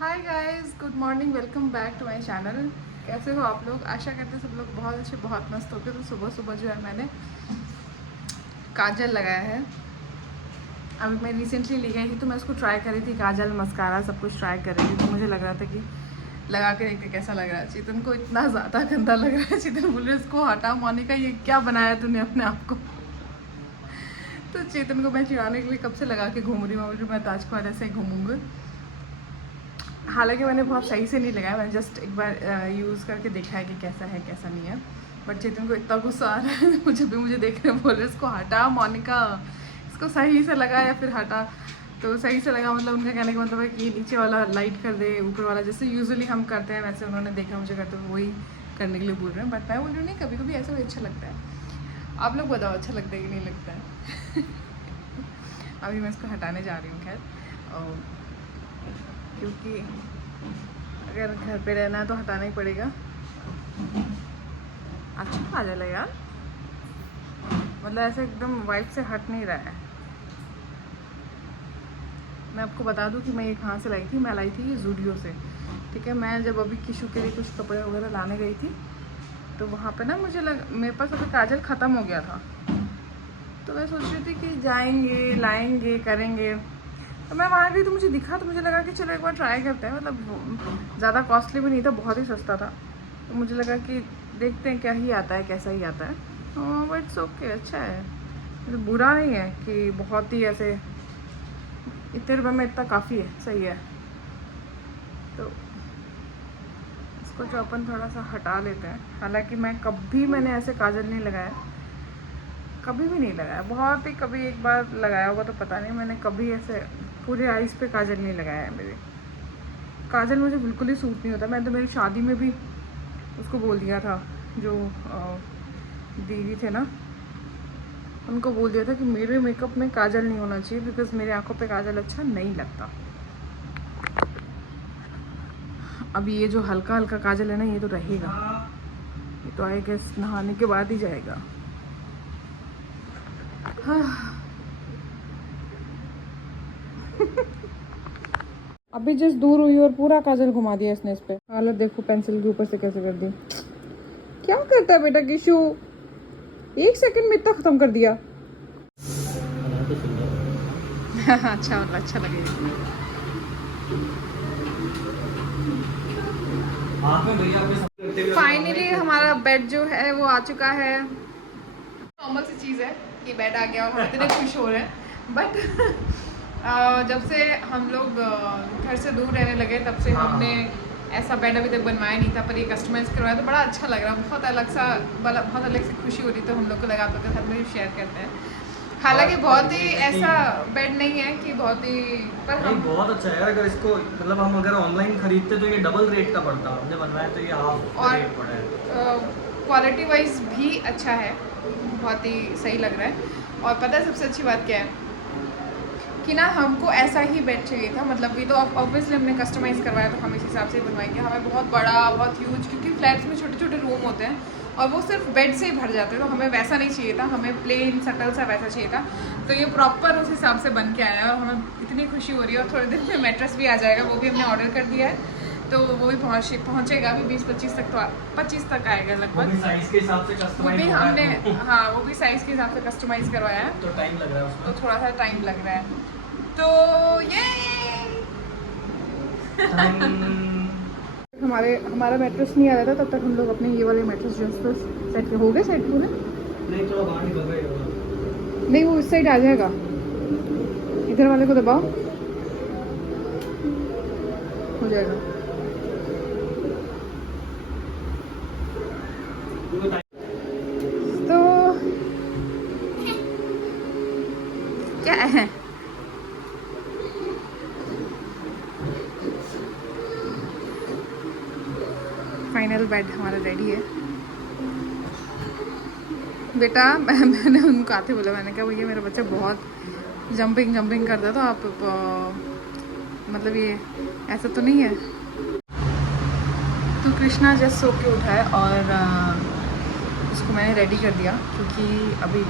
Hi guys, good morning, welcome back to my channel. कैसे हो आप लोग? आशा करते हैं सब लोग बहुत अच्छे, बहुत मस्त होके। तो सुबह सुबह जो है मैंने काजल लगाया है। अभी मैं रिसेंटली ले गई थी तो मैं उसको ट्राई कर रही थी, काजल मस्कारा सब कुछ ट्राई कर रही थी। तो मुझे लग रहा था कि लगा के देखते कैसा लग रहा है। चेतन को इतना ज़्यादा गंदा लग रहा है। चेतन बोल रहे इसको हटा, मोनिका ये क्या बनाया तूने अपने आप को। तो चेतन को मैं चिढ़ाने के लिए कब से लगा के घूम रही हूँ। मैं तो आज के बाद ऐसे ही घूमूंगी। हालांकि मैंने बहुत सही से नहीं लगाया, मैंने जस्ट एक बार यूज़ करके देखा है कि कैसा है कैसा नहीं है। बट चेतन को इतना गुस्सा आ रहा है मुझे देख रहे बोल रहे इसको हटा मोनिका, इसको सही से लगा या फिर हटा। तो सही से लगा मतलब उनका कहने का मतलब है कि नीचे वाला लाइट कर दे, ऊपर वाला जैसे यूजुअली हम करते हैं वैसे उन्होंने देखा मुझे करते हुए, वही करने के लिए बोल रहे हैं। बट मैं बोल रही हूँ नहीं, कभी कभी ऐसा भी अच्छा लगता है। आप लोग बताओ अच्छा लगता है कि नहीं लगता है। अभी मैं इसको हटाने जा रही हूँ खैर, क्योंकि अगर घर पे रहना है तो हटाना ही पड़ेगा। अच्छा काजल है यार, मतलब ऐसे एकदम वाइफ से हट नहीं रहा है। मैं आपको बता दूं कि मैं ये कहाँ से लाई थी। मैं लाई थी ये ज़ूडियो से। ठीक है, मैं जब अभी किशु के लिए कुछ कपड़े वगैरह लाने गई थी तो वहाँ पे ना मेरे पास अभी काजल ख़त्म हो गया था। तो मैं सोच रही थी कि जाएंगे लाएंगे करेंगे। तो मैं वहाँ गई तो मुझे दिखा, तो मुझे लगा कि चलो एक बार ट्राई करते हैं। मतलब ज़्यादा कॉस्टली भी नहीं था, बहुत ही सस्ता था। तो मुझे लगा कि देखते हैं क्या ही आता है, कैसा ही आता है। बट इट्स ओके, अच्छा है, मतलब बुरा नहीं है कि बहुत ही ऐसे। इतने रुपये में इतना काफ़ी है, सही है। तो इसको जो अपन थोड़ा सा हटा लेते हैं। हालांकि मैंने ऐसे काजल नहीं लगाया, कभी भी नहीं लगाया। बहुत ही कभी एक बार लगाया होगा तो पता नहीं। मैंने कभी ऐसे पूरे आइज़ पे काजल नहीं लगाया है मेरे। काजल मुझे बिल्कुल ही सूट नहीं होता। मैं तो मेरी शादी में भी उसको बोल दिया था, जो दीदी थे ना, उनको बोल दिया था कि मेरे मेकअप में काजल नहीं होना चाहिए, बिकॉज मेरे आंखों पे काजल अच्छा नहीं लगता। अब ये जो हल्का हल्का काजल है ना, ये तो रहेगा। ये तो आई गेस नहाने के बाद ही जाएगा। हाँ। अभी जस्ट दूर हुई और पूरा काजल घुमा दिया इसने इस पे। हालत देखो पेंसिल के ऊपर से कैसे कर दी। क्या करता है बेटा किशु, 1 सेकंड में इतना खत्म कर दिया। अच्छा मतलब अच्छा लगेगा। फाइनली हमारा बेड जो है वो आ चुका है। नॉर्मल सी चीज़ है कि बेड आ गया और हम इतने खुश हो रहे हैं। बट जब से हम लोग घर से दूर रहने लगे तब से हमने ऐसा बेड अभी तक बनवाया नहीं था। पर ये कस्टमाइज़ करवाया तो बड़ा अच्छा लग रहा है। बहुत अलग सी खुशी हो रही, तो हम लोग को लगा तो साथ में शेयर करते हैं। हालांकि बहुत ही ऐसा बेड नहीं है कि बहुत ही, पर नहीं बहुत अच्छा है यार। अगर इसको मतलब हम अगर ऑनलाइन खरीदते तो ये डबल रेट का पड़ता, हमने बनवाया तो ये हाफ और रेट पड़ा है। क्वालिटी वाइज भी अच्छा है, बहुत ही सही लग रहा है। और पता है सबसे अच्छी बात क्या है कि ना हमको ऐसा ही बेड चाहिए था। मतलब ये तो ऑब्वियसली हमने कस्टमाइज़ करवाया तो हम इस हिसाब से ही बनवाएंगे। हमें बहुत बड़ा, बहुत ह्यूज, क्योंकि फ्लैट्स में छोटे छोटे रूम होते हैं और वो सिर्फ बेड से ही भर जाते हैं। तो हमें वैसा नहीं चाहिए था, हमें प्लेन सटल सा वैसा चाहिए था। तो ये प्रॉपर उस हिसाब से बन के आया है और हमें इतनी खुशी हो रही है। और थोड़े दिन में मैट्रेस भी आ जाएगा, वो भी हमने ऑर्डर कर दिया है। तो वो भी पहुँचेगा अभी 20-25 तक, तो 25 तक आएगा लगभग। साइज के हिसाब से वो कस्टमाइज भी हमने, हाँ वो भी साइज़ के हिसाब से कस्टमाइज़ करवाया है। तो टाइम लग रहा है तो उसमें। थोड़ा सा टाइम लग रहा है। तो ये हमारा मैट्रेस नहीं आ रहा था तब तक हम लोग अपने ये वाले मैट्रेस जो सेट हो गए सेट पूरे। नहीं थोड़ा बाहर निकल गए। नहीं वो इस साइड आ जाएगा, इधर वाले को दबाओ, हो जाएगा। तो क्या है, फाइनल बेड हमारा रेडी है। बेटा मैंने उनको आते बोला, मैंने कहा भैया मेरा बच्चा बहुत जंपिंग करता, तो आप मतलब ये ऐसा तो नहीं है। तो कृष्णा जस्ट सो के उठा है और उसको मैंने रेडी कर दिया, क्योंकि अभी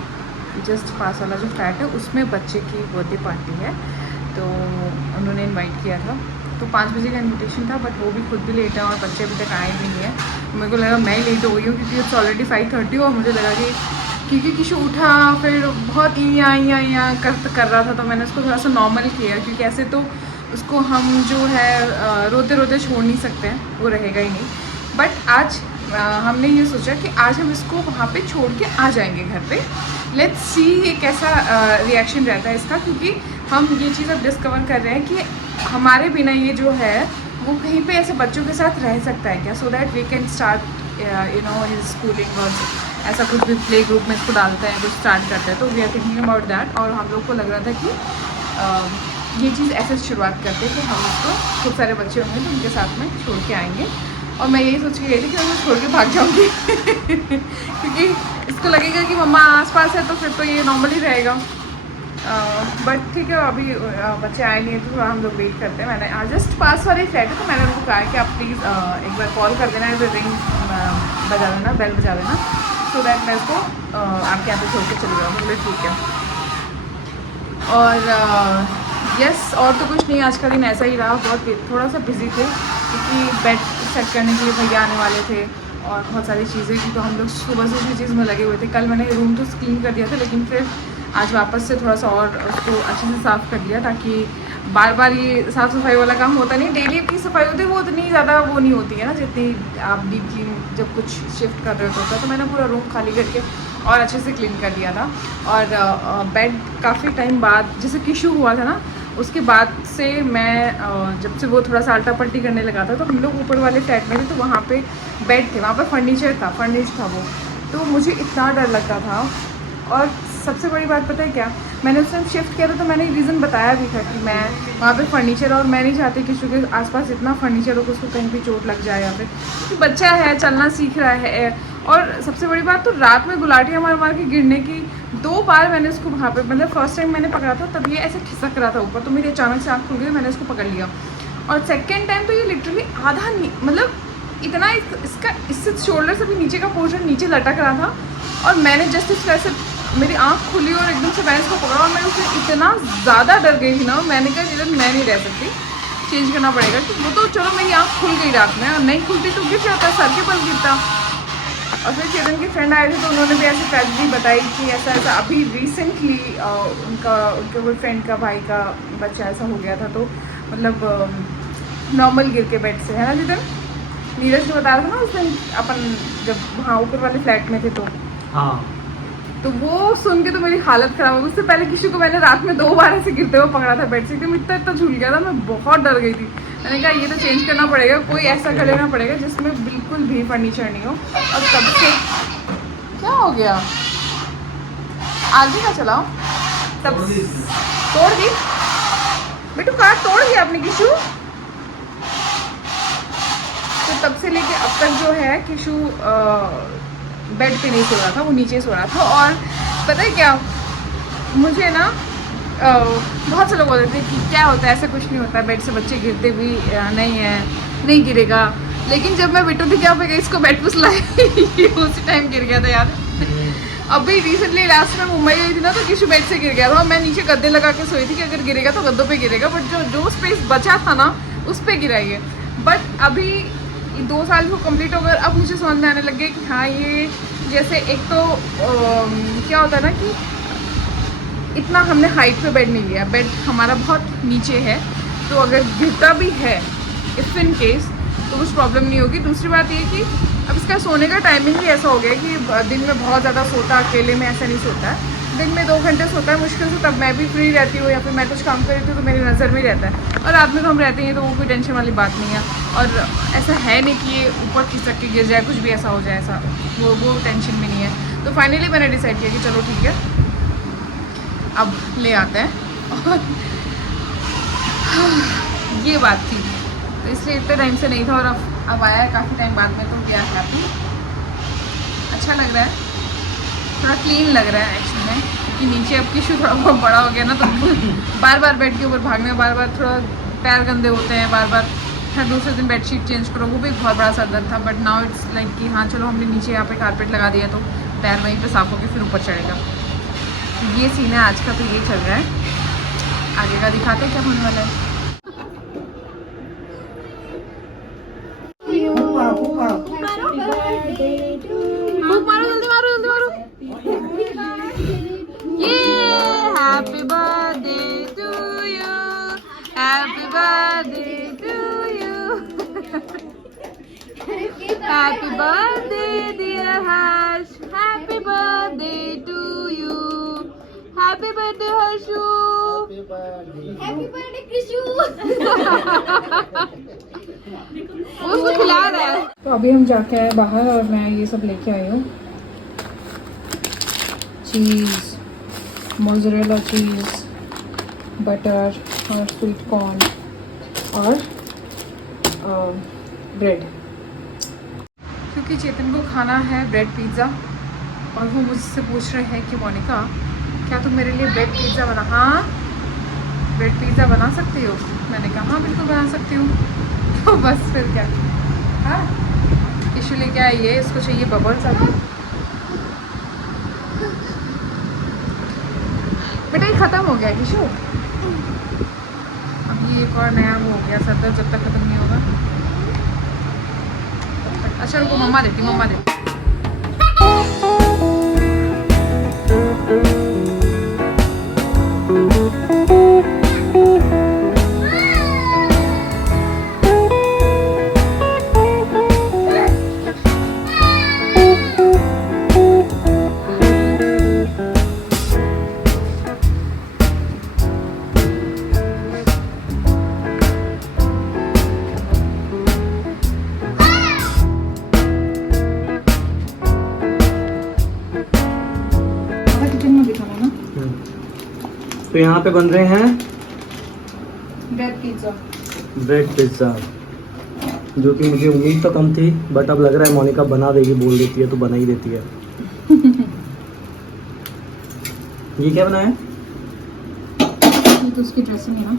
जस्ट पास वाला जो फ्लैट है उसमें बच्चे की बर्थडे पार्टी है। तो उन्होंने इनवाइट किया था तो 5 बजे का इन्विटेशन था, बट वो भी खुद भी लेट है और बच्चे अभी तक आए भी नहीं है। मेरे को लगा मैं ही लेट हो गई हूँ क्योंकि इट्स ऑलरेडी 5:30 और मुझे लगा कि क्योंकि किशु उठा फिर बहुत इया कर रहा था, तो मैंने उसको थोड़ा सा नॉर्मल किया क्योंकि ऐसे तो उसको हम जो है रोते रोते छोड़ नहीं सकते हैं, वो रहेगा ही नहीं। बट आज हमने ये सोचा कि आज हम इसको वहाँ पे छोड़ के आ जाएंगे घर पे। लेट्स सी ये कैसा रिएक्शन रहता है इसका, क्योंकि हम ये चीज़ अब डिस्कवर कर रहे हैं कि हमारे बिना ये जो है वो कहीं पे ऐसे बच्चों के साथ रह सकता है क्या, so that we can start you know his schooling और ऐसा कुछ भी प्ले ग्रुप में इसको डालते हैं, कुछ स्टार्ट करते हैं। तो we are thinking about that. और हम लोग को लग रहा था कि ये चीज़ ऐसे शुरुआत करते हैं कि हम उसको खूब सारे बच्चे होंगे तो उनके साथ में छोड़ के आएंगे। और मैं यही सोच के गई थी कि मैं छोड़ के भाग जाऊँगी क्योंकि इसको लगेगा कि मम्मा आसपास है तो फिर तो ये नॉर्मल ही रहेगा। बट ठीक है, अभी बच्चे आए नहीं है तो थोड़ा हम लोग वेट करते हैं। मैंने जस्ट पास वाले फ्लैट है तो मैंने उनको कहा कि आप प्लीज़ एक बार कॉल कर देना, रिंग बजा देना, बेल बजा देना, सो दैट मैं उसको आपके यहाँ पे छोड़ के चली जाऊँगी। बोले ठीक है। और यस, और तो कुछ नहीं, आज का दिन ऐसा ही रहा। बहुत थोड़ा सा बिजी थे क्योंकि बेड सेट करने के लिए भैया आने वाले थे और बहुत सारी चीज़ें की, तो हम लोग सुबह से उसी चीज़ में लगे हुए थे। कल मैंने रूम तो क्लीन कर दिया था, लेकिन फिर आज वापस से थोड़ा सा और उसको अच्छे से साफ़ कर दिया, ताकि बार बार ये साफ़ सफाई वाला काम होता नहीं। डेली की सफाई होती है वो उतनी ज़्यादा वो नहीं होती है ना, जितनी आप डीप क्लीन जब कुछ शिफ्ट कर रहे होता है। तो मैंने पूरा रूम खाली करके और अच्छे से क्लीन कर दिया था। और बेड काफ़ी टाइम बाद, जैसे किशु हुआ था ना, उसके बाद से मैं जब से वो थोड़ा सा आल्टा पट्टी करने लगा था, तो हम लोग ऊपर वाले फ्लैट में थे, तो वहाँ पे बेड थे, वहाँ पे फर्नीचर था, फर्निश्ड था वो। तो मुझे इतना डर लगता था। और सबसे बड़ी बात पता है क्या, मैंने उस टाइम शिफ्ट किया था तो मैंने रीज़न बताया भी था कि मैं वहाँ पे फर्नीचर, और मैं नहीं चाहती कि चूँकि आसपास इतना फर्नीचर हो कि उसको कहीं भी चोट लग जाए, या फिर क्योंकि बच्चा है, चलना सीख रहा है। और सबसे बड़ी बात तो रात में गुलाटियाँ मार मार के गिरने की 2 बार मैंने उसको वहाँ पे, मतलब फर्स्ट टाइम मैंने पकड़ा था तब ये ऐसे खिसक रहा था ऊपर, तो मेरी अचानक से आँख खुल गई, मैंने उसको पकड़ लिया। और सेकेंड टाइम तो ये लिटरली आधा मतलब इतना इसका इससे शोल्डर से भी नीचे का पोर्शन नीचे लटक रहा था, और मैंने जस्ट इस वजह से मेरी आँख खुली और एकदम से मैंने इसको पकड़ा, और मैं उससे इतना ज़्यादा डर गई थी ना, मैंने कहा इधर मैं नहीं रह सकती, चेंज करना पड़ेगा। कि वो तो चलो मेरी आँख खुल गई रात में, और नहीं खुलती तो गिर जाता, सर के पास गिरता। और फिर चेतन के फ्रेंड आए थे तो उन्होंने भी ऐसी ट्रेजेडी बताई कि ऐसा ऐसा अभी रिसेंटली उनके कोई फ्रेंड का भाई का बच्चा ऐसा हो गया था, तो मतलब नॉर्मल गिर के बेड से, है ना चेतन? नीरज ने बताया था ना उस दिन अपन जब वहाँ ऊपर वाले फ्लैट में थे, तो हाँ, तो वो सुन के तो मेरी हालत ख़राब हो गई। उससे पहले किसी को मैंने रात में 2 बार ऐसे गिरते हुए पकड़ा था बेड से, एकदम इतना झूल गया था, मैं बहुत डर गई थी। मैंने कहा ये तो चेंज करना पड़ेगा, कोई ऐसा कर लेना पड़ेगा जिसमें बिल्कुल भी फर्नीचर नहीं हो। और तब से क्या हो गया, आगे का चलाओ, तब तोड़ दी बेटू, कार तोड़ दिया आपने किशु। तो तब से लेके अब तक जो है किशु बेड पे नहीं सो रहा था, वो नीचे सो रहा था। और पता है क्या, मुझे ना बहुत से लोग बोलते थे कि क्या होता है, ऐसा कुछ नहीं होता, बेड से बच्चे गिरते भी नहीं है, नहीं गिरेगा। लेकिन जब मैं बेटू थी क्या पे गई, इसको बेड पर सुलाई उसी टाइम गिर गया था यार। अभी रिसेंटली लास्ट में मुंबई गई थी ना, तो किशु बेड से गिर गया था। मैं नीचे गद्दे लगा के सोई थी कि अगर गिरेगा तो गद्दों पे गिरेगा, बट जो स्पेस बचा था ना उस पर गिरा ये। बट अभी 2 साल को कंप्लीट हो गए, अब मुझे समझ में आने लग गया कि हाँ, ये जैसे एक तो क्या होता है ना कि इतना हमने हाइट पे बेड नहीं लिया, बेड हमारा बहुत नीचे है, तो अगर गिरता भी है इफ़ इन केस तो कुछ प्रॉब्लम नहीं होगी। दूसरी बात ये कि अब इसका सोने का टाइमिंग भी ऐसा हो गया कि दिन में बहुत ज़्यादा सोता, अकेले में ऐसा नहीं सोता है, दिन में 2 घंटे सोता है मुश्किल से, तब मैं भी फ्री रहती हूँ या फिर मैं कुछ काम कर रही हूँ तो मेरी नज़र में रहता है। और रात में तो हम रहते हैं तो वो कोई टेंशन वाली बात नहीं है। और ऐसा है नहीं कि ये ऊपर खिसक के गिर जाए, कुछ भी ऐसा हो जाए, ऐसा वो टेंशन भी नहीं है। तो फाइनली मैंने डिसाइड किया कि चलो ठीक है, अब ले आते हैं। और ये बात थी, तो इसलिए इतने टाइम से नहीं था, और अब आया है काफ़ी टाइम बाद में, तो क्या है अच्छा लग रहा है, थोड़ा क्लीन लग रहा है एक्चुअली में, क्योंकि नीचे अब किशु थोड़ा बहुत बड़ा हो गया ना, तो बार बार बेड के ऊपर भागने, बार बार थोड़ा पैर गंदे होते हैं, बार बार हर दूसरे दिन बेडशीट चेंज करो, वो भी बहुत बड़ा सा दर्द था। बट नाउ इट्स लाइक कि हाँ चलो, हमने नीचे यहाँ पे कारपेट लगा दिया तो पैर वहीं पे साफ होकर फिर ऊपर चढ़ेगा। ये सीन है आज का, तो ये चल रहा है। आगे का दिखाते हैं क्या होने वाला है। फूक मारो, जल्दी मारो, जल्दी मारो। ये happy birthday to you, happy birthday to you, happy birthday dear Harsh, happy birthday to you, happy birthday Harshu, happy birthday Krishu. उसको खिला रहा है। तो अभी हम जाके आए बाहर और मैं ये सब लेके आई हूँ, चीज़, मोज़रेला चीज़, बटर और स्वीट कॉर्न और ब्रेड, क्योंकि चेतन को खाना है ब्रेड पिज़्ज़ा और वो मुझसे पूछ रहे हैं कि मोनिका क्या तुम मेरे लिए ब्रेड पिज़्ज़ा बना, हाँ ब्रेड पिज़्ज़ा बना सकती हो। मैंने कहा हाँ बिल्कुल बना सकती हूँ। तो बस फिर क्या, हाँ टिशू लेके आई है, इसको चाहिए बबल्स। बेटा ये ख़त्म हो गया टिशू, अभी एक और नया वो हो गया, सर दर्द जब तक ख़त्म नहीं होगा तब तक। अच्छा रुको, मम्मा देती, मम्मा देती। तो यहाँ पे बन रहे हैं ब्रेड पिज़्ज़ा। ब्रेड पिज़्ज़ा, जो कि मुझे उम्मीद तो कम थी, बट अब लग रहा है मोनिका बना देगी, बोल देती है तो बना ही देती है। ये क्या बनाया? ये तो उसकी ड्रेसिंग है ना,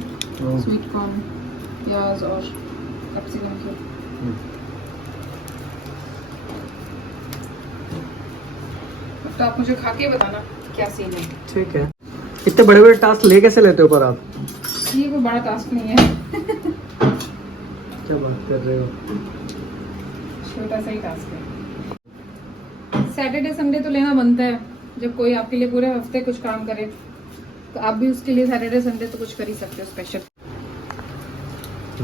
स्वीट कॉर्न, प्याज और कैप्सिकम की। तो आप मुझे खा के बताना क्या सीन है। ठीक है। इतने बड़े बड़े टास्क ले कैसे लेते हो पर आप? ये कोई बड़ा टास्क नहीं है। क्या बात कर रहे हो? छोटा सा ही टास्क है। सैटरडे संडे तो लेना बनता है, जब कोई आपके लिए पूरे हफ्ते कुछ काम करे तो आप भी उसके लिए सैटरडे संडे तो कुछ कर ही सकते हो स्पेशल।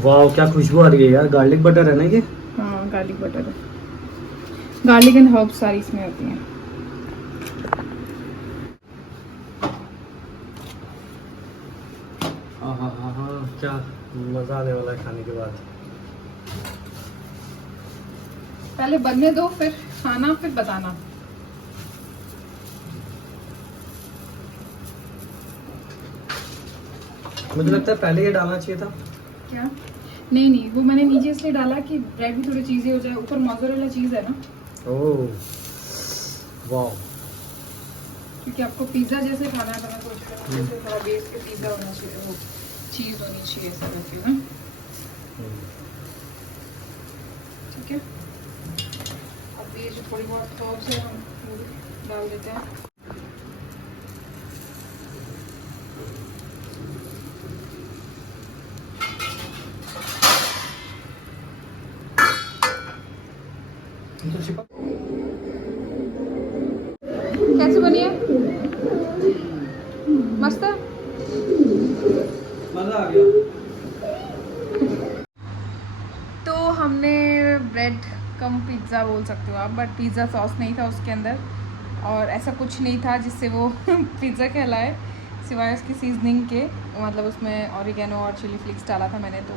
वाह क्या खुशबू आ रही है यार, गार्लिक बटर है ना ये? हाँ गार्लिक बटर है, गार्लिक एंड हर्ब्स सारी इसमें होती हैं। हाँ क्या मजा आने वाला है खाने के बाद। पहले बनने दो, फिर खाना, फिर बताना। मुझे लगता है पहले ये डालना चाहिए था। क्या? नहीं वो मैंने नीचे इसलिए डाला कि ब्रेड भी थोड़ी चीज़ें हो जाए, ऊपर मोज़रेला चीज़ है ना। ओह वाह, क्योंकि आपको पिज़्ज़ा जैसे खाना है तो मैं सोच रही हूँ कि थोड़ा बेस पे पिज़्ज़ा होना चाहिए, वो चीज़ होनी चाहिए, ऐसा करती हूँ ना। ठीक है, अब ये जो थोड़ी बहुत हर्ब्स है हम वो भी डाल देते हैं। कैसे बनी है? मस्त है, मजा आ गया। तो हमने ब्रेड कम पिज़्ज़ा बोल सकते हो आप, बट पिज़्ज़ा सॉस नहीं था उसके अंदर और ऐसा कुछ नहीं था जिससे वो पिज़्ज़ा कहलाए, सिवाय उसकी सीजनिंग के। मतलब उसमें ऑरिगेनो और चिली फ्लेक्स डाला था मैंने, तो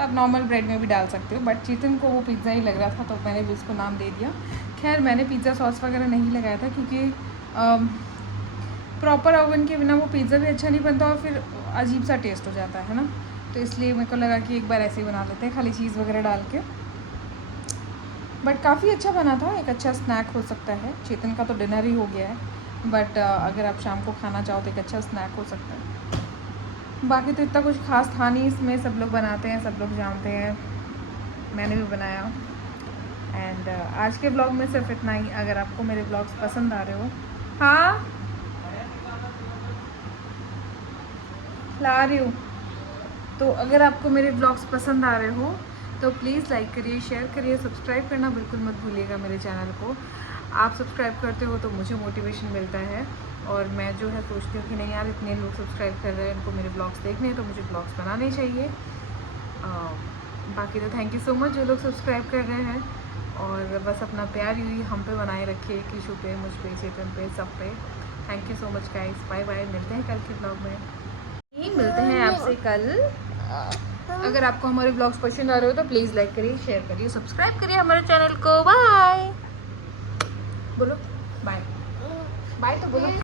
आप नॉर्मल ब्रेड में भी डाल सकते हो, बट चेतन को वो पिज़्ज़ा ही लग रहा था तो मैंने भी उसको नाम दे दिया। खैर मैंने पिज़्ज़ा सॉस वगैरह नहीं लगाया था क्योंकि प्रॉपर ओवन के बिना वो पिज़्ज़ा भी अच्छा नहीं बनता और फिर अजीब सा टेस्ट हो जाता है ना, तो इसलिए मेरे को लगा कि एक बार ऐसे ही बना लेते हैं खाली चीज़ वगैरह डाल के। बट काफ़ी अच्छा बना था, एक अच्छा स्नैक हो सकता है। चेतन का तो डिनर ही हो गया है, बट अगर आप शाम को खाना चाहो तो एक अच्छा स्नैक हो सकता है। बाकी तो इतना कुछ खास था नहीं इसमें, सब लोग बनाते हैं, सब लोग जानते हैं, मैंने भी बनाया। एंड आज के ब्लॉग में सिर्फ इतना ही। अगर आपको मेरे ब्लॉग्स पसंद आ रहे हो, हाँ ला रही हूँ, तो अगर आपको मेरे ब्लॉग्स पसंद आ रहे हो तो प्लीज़ लाइक करिए, शेयर करिए, सब्सक्राइब करना बिल्कुल मत भूलिएगा मेरे चैनल को। आप सब्सक्राइब करते हो तो मुझे मोटिवेशन मिलता है और मैं जो है सोचती हूँ कि नहीं यार इतने लोग सब्सक्राइब कर रहे हैं, इनको मेरे ब्लॉग्स देखने हैं तो मुझे ब्लॉग्स बनाने चाहिए। बाकी तो थैंक यू सो मच जो लोग सब्सक्राइब कर रहे हैं, और बस अपना प्यार यूँ हम पे बनाए रखिए, किशु पे, मुझ पे, चेतन पे, सब पे। Thank you so much guys, bye bye, मिलते हैं कल के ब्लॉग में। यही मिलते हैं आपसे कल। अगर आपको हमारे ब्लॉग्स पसंद आ रहे हो तो प्लीज़ लाइक करिए, शेयर करिए, सब्सक्राइब करिए हमारे चैनल को। बाय बोलो, बाय बाय तो बोलो।